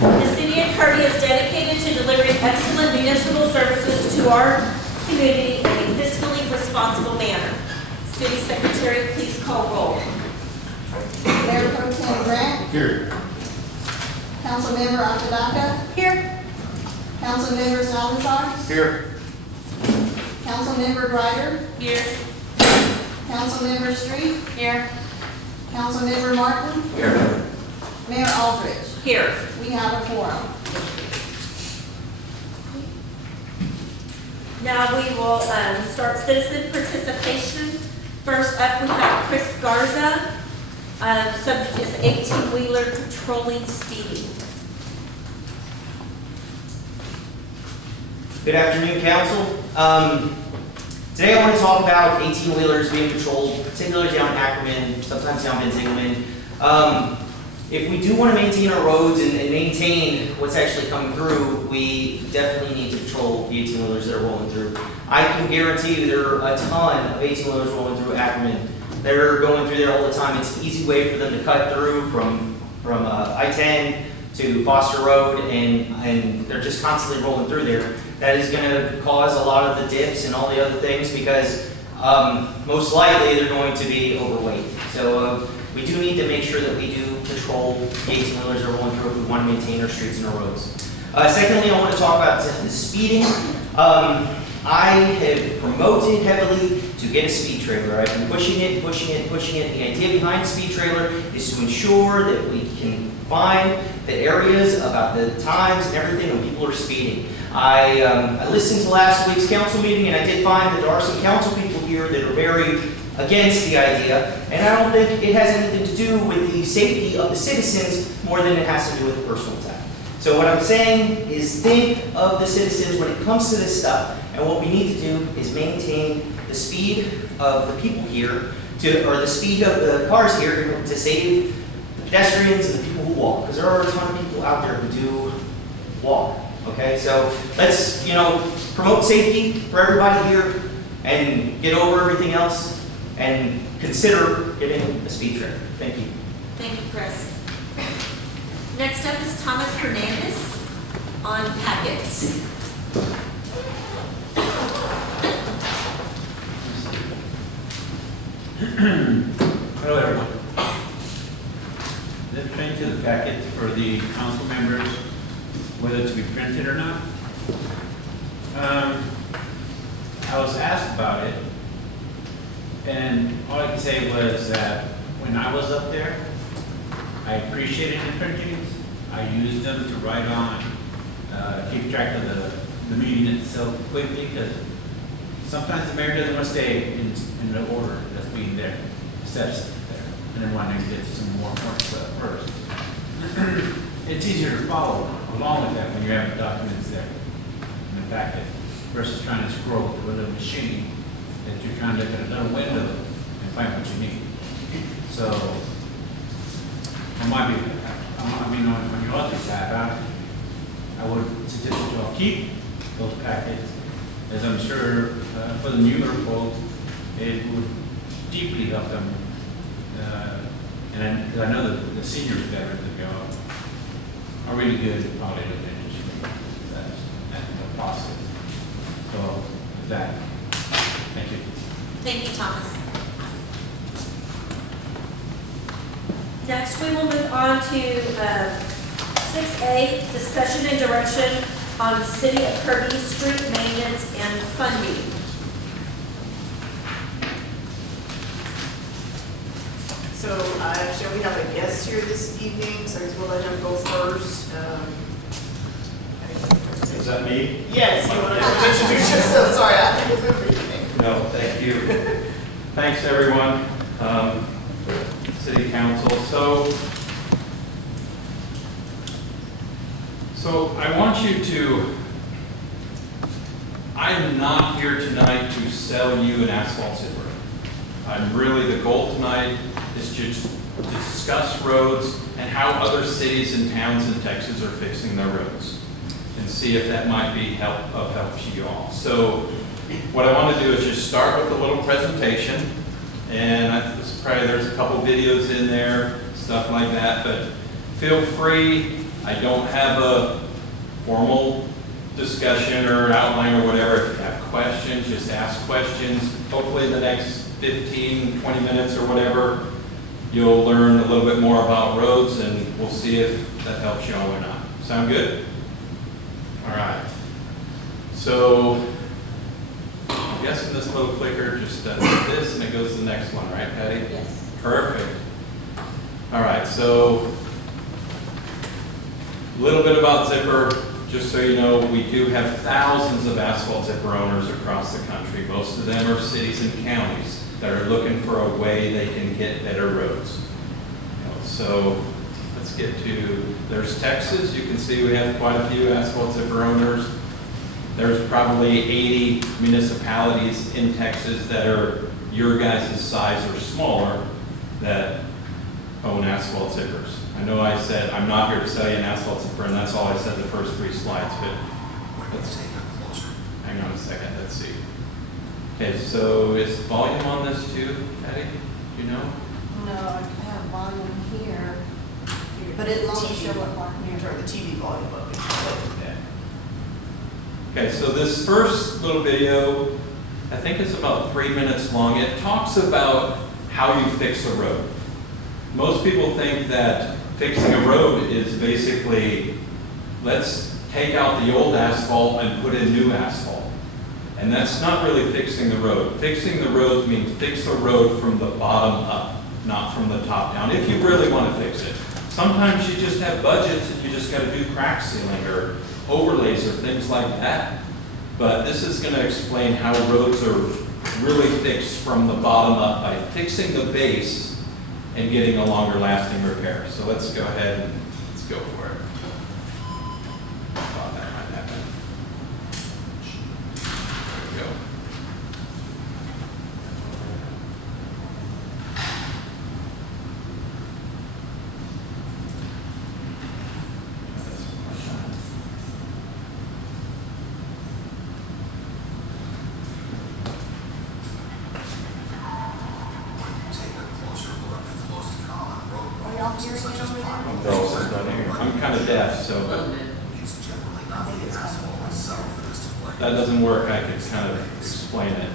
The city of Kirby is dedicated to delivering excellent municipal services to our community in a fiscally responsible manner. City Secretary, please call roll. Mayor Pro Tem Grant. Here. Councilmember Apodaca. Here. Councilmember Salazar. Here. Councilmember Ryder. Here. Councilmember Street. Here. Councilmember Martin. Here. Mayor Aldridge. Here. We have a quorum. Now we will start citizen participation. First up, we have Chris Garza. Subject is 18-wheeler patrolling speeding. Good afternoon, Council. Today I want to talk about 18-wheelers being patrolled, particularly down Ackerman, sometimes down Benzingman. If we do want to maintain our roads and maintain what's actually coming through, we definitely need to patrol the 18-wheelers that are rolling through. I can guarantee you there are a ton of 18-wheelers rolling through Ackerman. They're going through there all the time. It's an easy way for them to cut through from I-10 to Foster Road, and they're just constantly rolling through there. That is going to cause a lot of the dips and all the other things because most likely they're going to be overweight. So we do need to make sure that we do patrol the 18-wheelers that are rolling through if we want to maintain our streets and our roads. Secondly, I want to talk about the speeding. I have promoted heavily to get a speed trailer. I've been pushing it. The idea behind the speed trailer is to ensure that we can find the areas about the times and everything when people are speeding. I listened to last week's council meeting, and I did find that there are some council people here that are very against the idea, and I don't think it has anything to do with the safety of the citizens more than it has to do with personal attack. So what I'm saying is think of the citizens when it comes to this stuff, and what we need to do is maintain the speed of the people here, or the speed of the cars here to save the pedestrians and the people who walk, because there are a ton of people out there who do walk. Okay, so let's promote safety for everybody here and get over everything else and consider getting a speed trailer. Thank you. Thank you, Chris. Next up is Thomas Hernandez on packets. Hello, everyone. Let's change to the packet for the council members, whether to be printed or not. I was asked about it, and all I can say was that when I was up there, I appreciated the printings. I used them to write on, keep track of the meeting itself quickly, because sometimes the mayor doesn't want to stay in the order that's being there, steps there, and then want to get some more stuff first. It's easier to follow along with that when you have the documents there in the packet versus trying to scroll through a little machine that you're trying to look at a little window and find what you need. So, on your other tab, I would suggest that you all keep those packets, as I'm sure for the newer folks, it would deeply help them. Because I know that the seniors veterans that go are really good at probably looking at the process. So, with that, thank you. Thank you, Thomas. Next, we will move on to 6A, discussion and direction on City of Kirby street maintenance and funding. So actually, we have a guest here this evening, so we'll let him go first. Is that me? Yes, you want to introduce yourself? Sorry, I think it's good for your name. No, thank you. Thanks, everyone. City Council. So I want you to, I'm not here tonight to sell you an asphalt zipper. The goal tonight is to discuss roads and how other cities and towns in Texas are fixing their roads and see if that might be of help to you all. So what I want to do is just start with a little presentation, and there's a couple videos in there, stuff like that, but feel free I don't have a formal discussion or an outline or whatever. If you have questions, just ask questions. Hopefully in the next 15, 20 minutes or whatever, you'll learn a little bit more about roads, and we'll see if that helps you all or not. Sound good? All right. So I'm guessing this little clicker just does this and it goes to the next one, right, Patty? Yes. Perfect. All right, so a little bit about Zipper. Just so you know, we do have thousands of asphalt zipper owners across the country. Most of them are cities and counties that are looking for a way they can get better roads. So let's get to, there's Texas. You can see we have quite a few asphalt zipper owners. There's probably 80 municipalities in Texas that are your guys' size or smaller that own asphalt zippers. I know I said I'm not here to sell you an asphalt zipper, and that's all I said the first 3 slides, but let's hang on a second, let's see. Okay, so is volume on this too, Patty? Do you know? No, I have volume here, but it won't TV. show up on You here. turn the TV volume up. Okay, so this first little video, I think it's about 3 minutes long. It talks about how you fix a road. Most people think that fixing a road is basically, let's take out the old asphalt and put in new asphalt. And that's not really fixing the road. Fixing the road means fix the road from the bottom up, not from the top down, if you really want to fix it. Sometimes you just have budgets and you just got to do crack sealing or overlays or things like that. But this is going to explain how roads are really fixed from the bottom up by fixing the base and getting a longer lasting repair. So let's go ahead and let's go for it. Thought that might happen. There we go. Are y'all hearing it over there? No, it's not here. I'm kind of deaf, so that doesn't work. I could kind of explain it.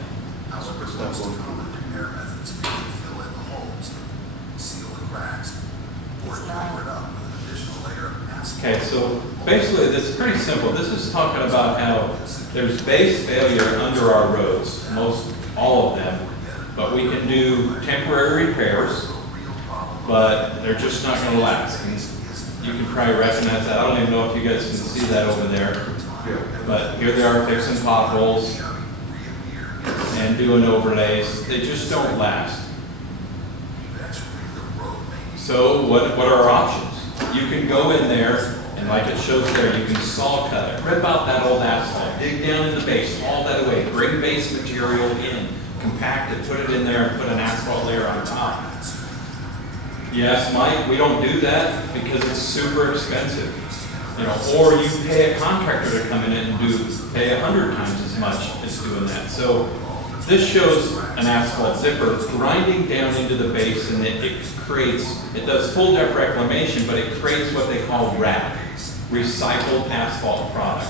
Okay, so basically this is pretty simple. This is talking about how there's base failure under our roads, all of them, but we can do temporary repairs, but they're just not going to last. And you can probably recognize that. I don't even know if you guys can see that over there, but here they are fixing potholes and doing overlays. They just don't last. So what are our options? You can go in there, and like it shows there, you can saw cut it, rip out that old asphalt, dig down in the base, haul that away, bring base material in, compact it, put it in there, and put an asphalt layer on top. Yes, Mike, we don't do that because it's super expensive. Or you pay a contractor to come in and pay 100 times as much as doing that. So this shows an asphalt zipper grinding down into the base, and it does full depth reclamation, but it creates what they call RAP, recycled asphalt product.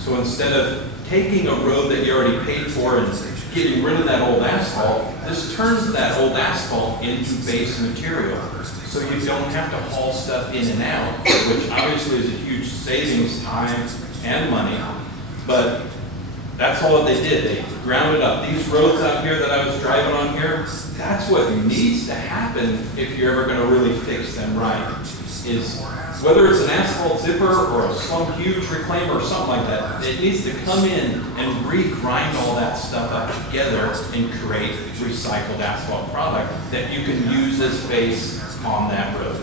So instead of taking a road that you already paid for and getting rid of that old asphalt, this turns that old asphalt into base material. So you don't have to haul stuff in and out, which obviously is a huge savings, time and money. But that's all they did. They ground it up. These roads out here that I was driving on here, that's what needs to happen if you're ever going to really fix them right. Is whether it's an asphalt zipper or some huge reclaimer or something like that, it needs to come in and re-grind all that stuff up together and create recycled asphalt product that you can use as base on that road.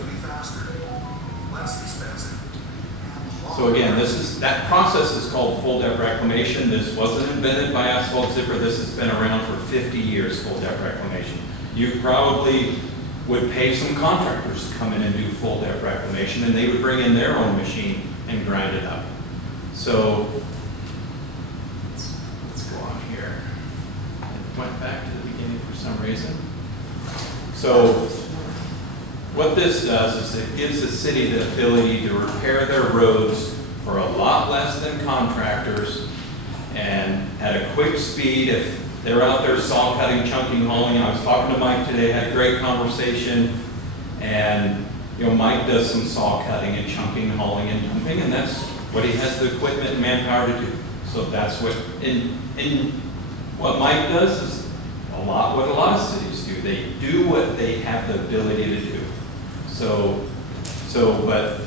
So again, that process is called full depth reclamation. This wasn't invented by Asphalt Zipper. This has been around for 50 years, full depth reclamation. You probably would pay some contractors to come in and do full depth reclamation, and they would bring in their own machine and grind it up. So let's go on here. It went back to the beginning for some reason. So What this does is it gives the city the ability to repair their roads for a lot less than contractors and at a quick speed. If they're out there saw cutting, chunking, hauling, I was talking to Mike today, had a great conversation, and Mike does some saw cutting and chunking, hauling and dumping, and that's what he has the equipment and manpower to do. So that's what, what Mike does is what a lot of cities do. They do what they have the ability to do. But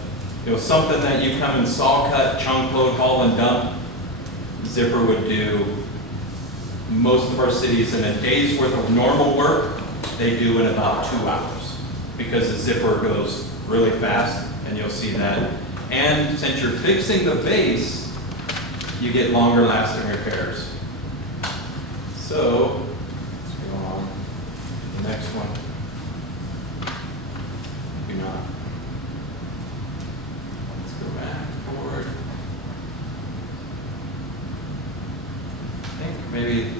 something that you come and saw cut, chunk, load, haul, and dump, Zipper would do most of our cities in a day's worth of normal work, they do in about 2 hours. Because the Zipper goes really fast, and you'll see that. And since you're fixing the base, you get longer lasting repairs. So, let's go on to the next one. Maybe not. Let's go back forward. I think maybe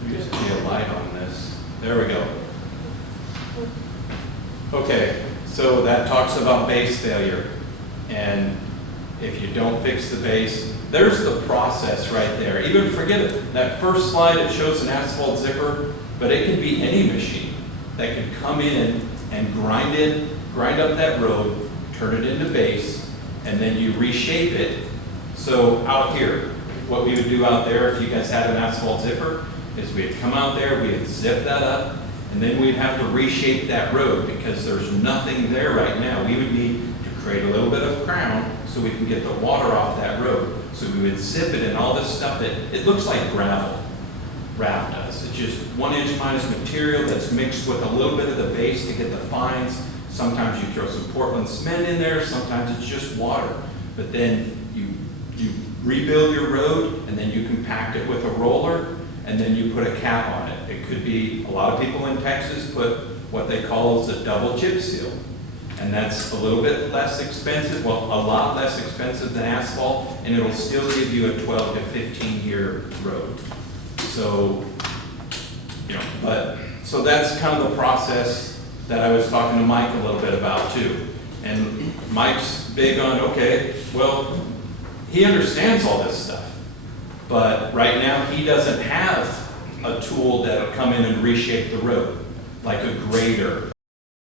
there used to be a light on this. There we go. Okay, so that talks about base failure. And if you don't fix the base, there's the process right there. Even forget it, that first slide, it shows an asphalt zipper, but it can be any machine that can come in and grind up that road, turn it into base, and then you reshape it. So out here, what we would do out there, if you guys had an asphalt zipper, is we'd come out there, we'd zip that up, and then we'd have to reshape that road because there's nothing there right now. We would need to create a little bit of crown so we can get the water off that road. So we would zip it and all this stuff that, it looks like gravel. Gravel does. It's just 1 inch minus material that's mixed with a little bit of the base to get the fines. Sometimes you throw some Portland cement in there, sometimes it's just water. But then you rebuild your road and then you compact it with a roller and then you put a cap on it. It could be, a lot of people in Texas put what they call a double chip seal. And that's a little bit less expensive, well, a lot less expensive than asphalt, and it'll still give you a 12 to 15 year road. So, so that's kind of the process that I was talking to Mike a little bit about too. And Mike's big on, okay, well, he understands all this stuff, but right now he doesn't have a tool that'll come in and reshape the road, like a grader